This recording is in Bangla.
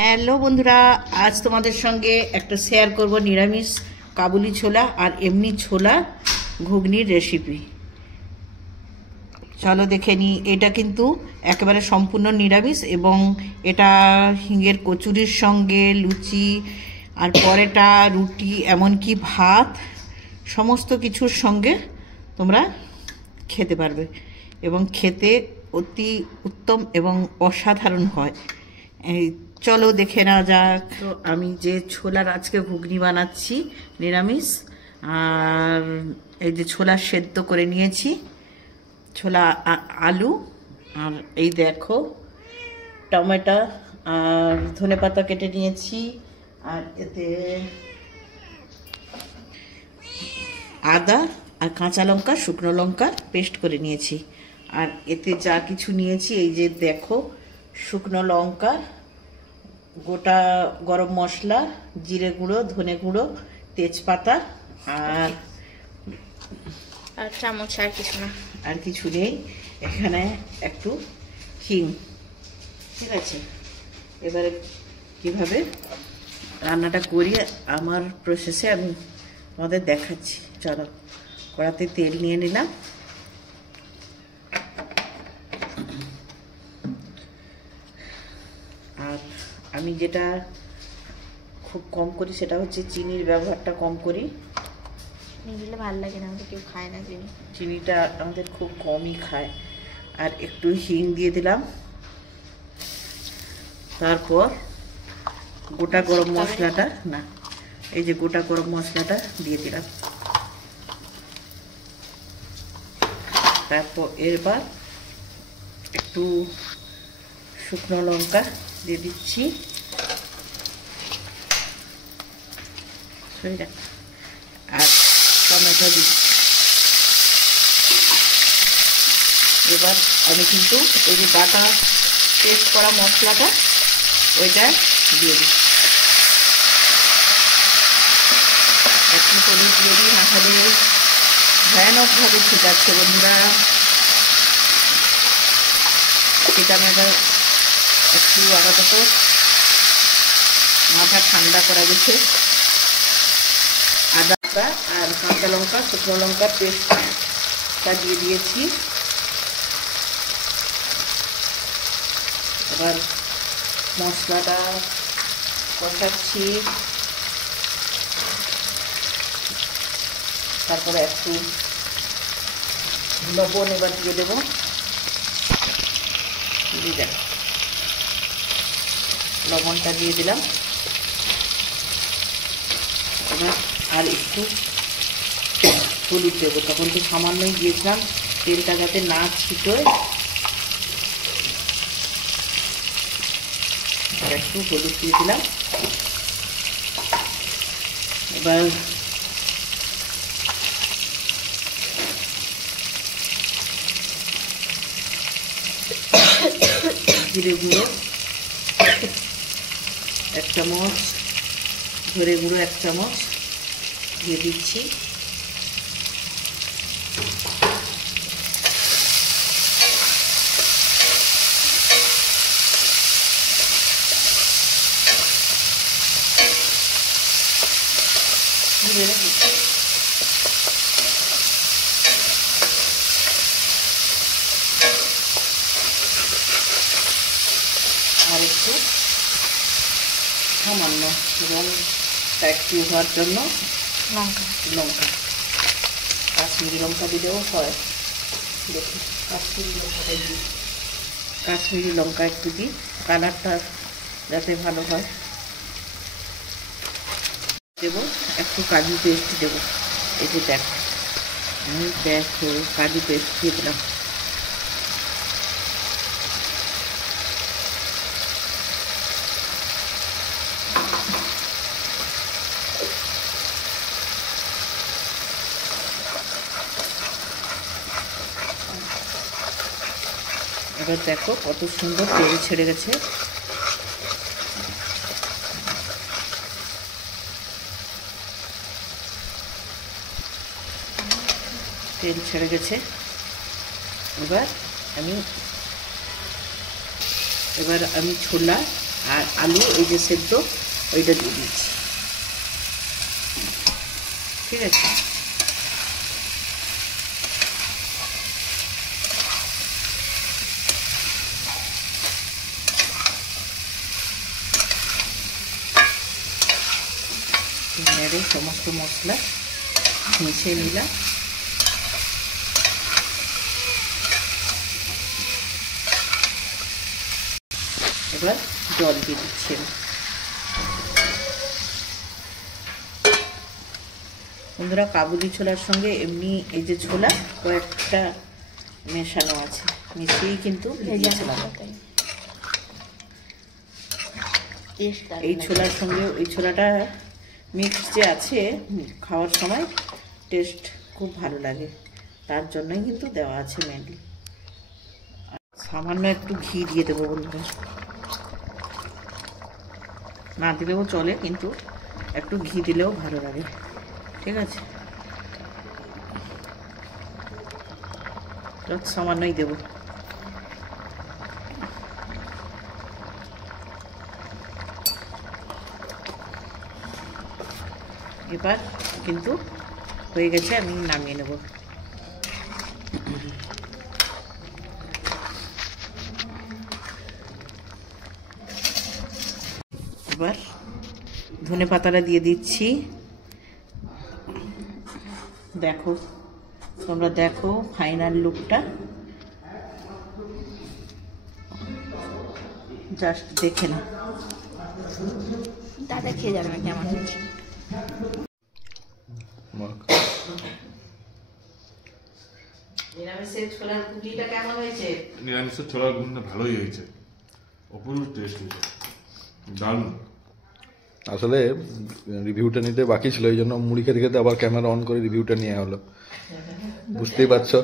হ্যালো বন্ধুরা, আজ তোমাদের সঙ্গে একটা শেয়ার করব নিরামিষ কাবুলি ছোলা আর এমনি ছোলা ঘুগনির রেসিপি। চলো দেখে নিই। এটা কিন্তু একেবারে সম্পূর্ণ নিরামিষ এবং এটা হিঙের কচুরির সঙ্গে লুচি আর পরেটা, রুটি, এমনকি ভাত সমস্ত কিছুর সঙ্গে তোমরা খেতে পারবে এবং খেতে অতি উত্তম এবং অসাধারণ হয়। চলো দেখে নেওয়া যাক। তো আমি যে ছোলার আজকে ঘুগনি বানাচ্ছি নিরামিষ, আর এই যে ছোলা সেদ্ধ করে নিয়েছি, ছোলা আলু, আর এই দেখো টমেটো আর ধনেপাতা কেটে নিয়েছি, আর এতে আদা আর কাঁচা লঙ্কা, শুকনো লঙ্কা পেস্ট করে নিয়েছি। আর এতে যা কিছু নিয়েছি, এই যে দেখো শুকনো লঙ্কা, গোটা গরম মশলা, জিরে গুঁড়ো, ধনে গুঁড়ো, তেজপাতা আর চামচ, আর কিছু না, আর কিছু নেই। এখানে একটু হিং। ঠিক আছে, এবারে কিভাবে রান্নাটা করি আমার প্রসেসে আমি তোমাদের দেখাচ্ছি। চলো, কড়াতে তেল নিয়ে নিলাম। আর আমি যেটা খুব কম করি সেটা হচ্ছে চিনির ব্যবহারটা কম করি। চিনি দিলে ভালো লাগে না, আমাদের কেউ খায় না চিনি। চিনিটা আমাদের খুব কমই খায়। আর একটু হিং দিয়ে দিলাম। তারপর গোটা গরম মশলাটা, না এই যে গোটা গরম মশলাটা দিয়ে দিলাম। তারপর এবার একটু শুকনো লঙ্কা দিয়ে দিচ্ছি, আর টমেটো দিচ্ছি। এবার আমি কিন্তু এই যে বাটা পেস্ট করা মশলাটা ওইটা দিয়ে দিচ্ছি। একটু হলুদ দিয়ে দিই, নাহলে ভয়ানকভাবে ছিটাচ্ছে বন্ধুরা। ছিটানোটা একটু আপাতত মাথা ঠান্ডা করা গেছে। আদা আর কাঁচা লঙ্কা, শুকনো লঙ্কার পেস্টটা দিয়ে দিয়েছি। এবার মশলাটা কষাচ্ছি। তারপরে একটু লবণ এবার দিয়ে দেবো। লবণটা দিয়ে দিলাম। এবার আর একটু হলুদ দেবো, তখন তো সামান্যই দিয়েছিলাম, তেলটা যাতে না ছিটোয়। আর একটু হলুদ দিয়ে দিলাম। এবার জিরে গুঁড়ো 1 চামচ, ধনে গুঁড়ো 1 চামচ দিয়ে দিচ্ছি। আর একটু সামান্য রংটা একটু হওয়ার জন্য লঙ্কা কাশ্মীরি লঙ্কা দিলেও হয়। দেখুন, কাশ্মীরি লঙ্কা একটু দিই, কালারটা যাতে ভালো হয়। দেবো একটু কাজু পেস্ট দেবো। এই যে দেখো, আমি কাজু পেস্ট দিয়ে দিলাম। এবার দেখো কত সুন্দর তেল ছেড়ে গেছে। তেল ছেড়ে গেছে। এবার আমি ছোলা আর আলু এই যে সেদ্ধ ওইটা দিয়ে দিচ্ছি। ঠিক আছে, নেড়ে সমস্ত মশলা মিশিয়ে নিলাম। এবার জল দিয়ে দিচ্ছি। বন্ধুরা, কাবুলি ছোলার সঙ্গে এমনি এই যে ছোলা কয়েকটা মেশানো আছে, মিশিয়েই কিন্তু ভেজেছিলাম। এই ছোলার সঙ্গে ওই ছোলাটা মিক্স যে আছে, খাওয়ার সময় টেস্ট খুব ভালো লাগে, তার জন্যই কিন্তু দেওয়া আছে মেনলি। সামান্য একটু ঘি দিয়ে দেবো বন্ধুরা, না দিলেও চলে, কিন্তু একটু ঘি দিলেও ভালো লাগে। ঠিক আছে, সামান্যই দেব। এবার কিন্তু হয়ে গেছে, আমি নামিয়ে নেব। এবার ধনে পাতাটা দিয়ে দিচ্ছি। দেখো, তোমরা দেখো ফাইনাল লুকটা, জাস্ট দেখে না। দাদা খেয়ে যাবে না কেমন হচ্ছে। নিরামিষের ছোলার পুটিটা কেমন হয়েছে? নিরামিষের ছোলার গুণটা ভালোই হয়েছে, অপূর্ব টেস্ট হয়েছে, দারুণ। আসলে রিভিউটা নিতে বাকি ছিল, এই জন্য মুড়ি খেতে খেতে আবার ক্যামেরা অন করে রিভিউটা নিয়ে হলো, বুঝতেই পারছো।